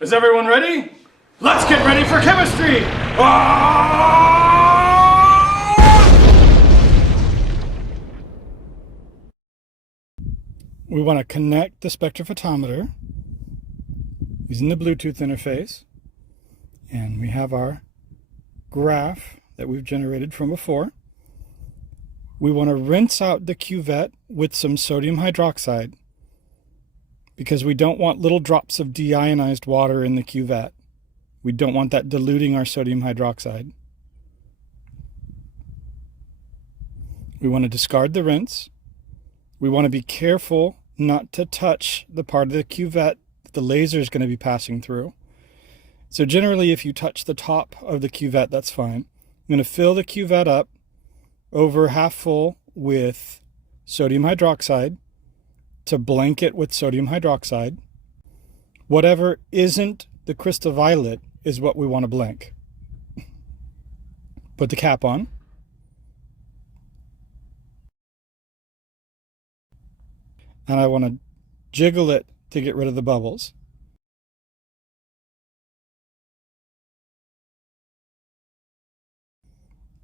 Is everyone ready? Let's get ready for chemistry! We want to connect the spectrophotometer using the Bluetooth interface. And we have our graph that we've generated from before. We want to rinse out the cuvette with some sodium hydroxide because we don't want little drops of deionized water in the cuvette. We don't want that diluting our sodium hydroxide. We want to discard the rinse. We want to be careful not to touch the part of the cuvette that the laser is going to be passing through. So generally, if you touch the top of the cuvette, that's fine. I'm going to fill the cuvette up over half full with sodium hydroxide to blanket with sodium hydroxide. Whatever isn't the crystal violet is what we want to blank. Put the cap on. And I want to jiggle it to get rid of the bubbles.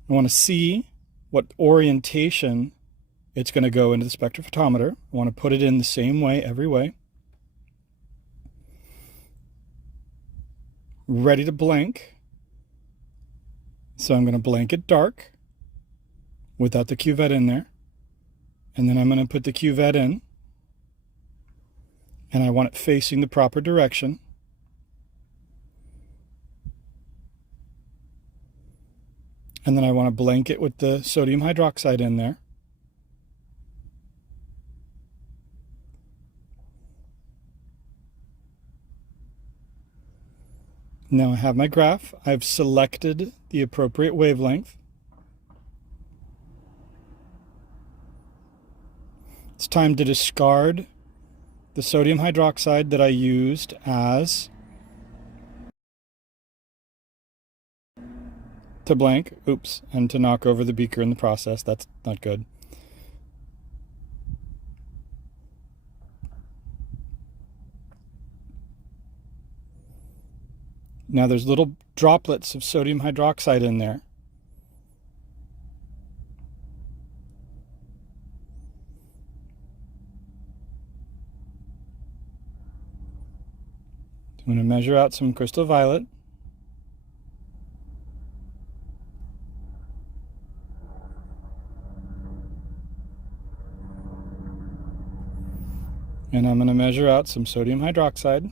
I want to see what orientation it's going to go into the spectrophotometer. I want to put it in the same way every way. Ready to blank. So I'm going to blank it dark without the cuvette in there. And then I'm going to put the cuvette in. And I want it facing the proper direction. And then I want to blank it with the sodium hydroxide in there. Now I have my graph. I've selected the appropriate wavelength. It's time to discard the sodium hydroxide that I used as to blank, and to knock over the beaker in the process. That's not good. Now there's little droplets of sodium hydroxide in there. I'm going to measure out some crystal violet. And I'm going to measure out some sodium hydroxide.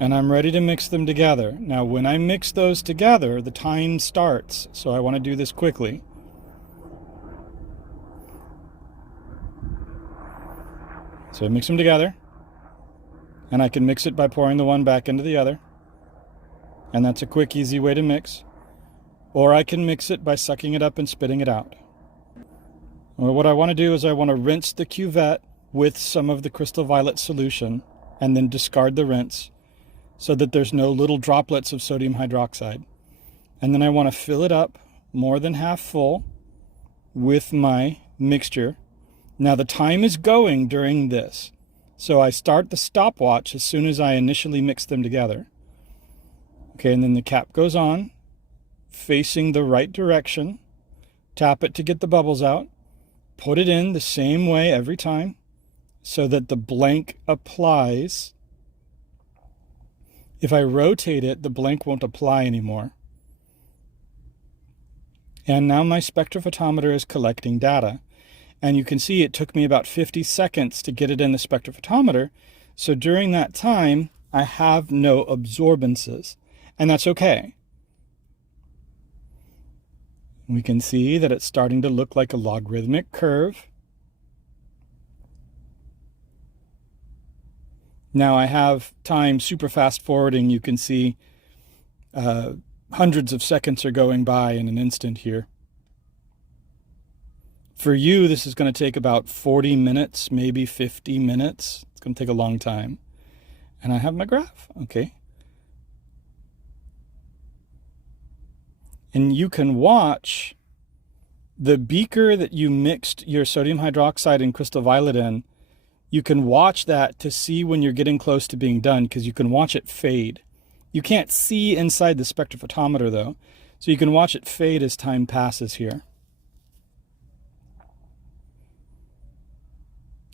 And I'm ready to mix them together. Now, when I mix those together, the time starts. So I want to do this quickly. So I mix them together. And I can mix it by pouring the one back into the other. And that's a quick, easy way to mix. Or I can mix it by sucking it up and spitting it out. Or what I want to do is I want to rinse the cuvette with some of the crystal violet solution and then discard the rinse so that there's no little droplets of sodium hydroxide. And then I want to fill it up more than half full with my mixture. Now the time is going during this. So I start the stopwatch as soon as I initially mix them together. Okay, and then the cap goes on, facing the right direction. Tap it to get the bubbles out. Put it in the same way every time so that the blank applies. If I rotate it, the blank won't apply anymore. And now my spectrophotometer is collecting data. And you can see it took me about 50 seconds to get it in the spectrophotometer. So during that time, I have no absorbances. And that's okay. We can see that it's starting to look like a logarithmic curve. Now I have time super fast forwarding. You can see hundreds of seconds are going by in an instant here. For you, this is going to take about 40 minutes, maybe 50 minutes. It's going to take a long time. And I have my graph, okay? And you can watch the beaker that you mixed your sodium hydroxide and crystal violet in. You can watch that to see when you're getting close to being done, because you can watch it fade. You can't see inside the spectrophotometer though, so you can watch it fade as time passes here.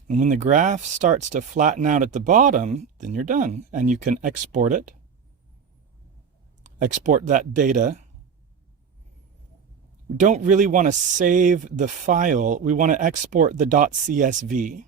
And when the graph starts to flatten out at the bottom, then you're done, and you can export it. Export that data. We don't really want to save the file. We want to export the .csv.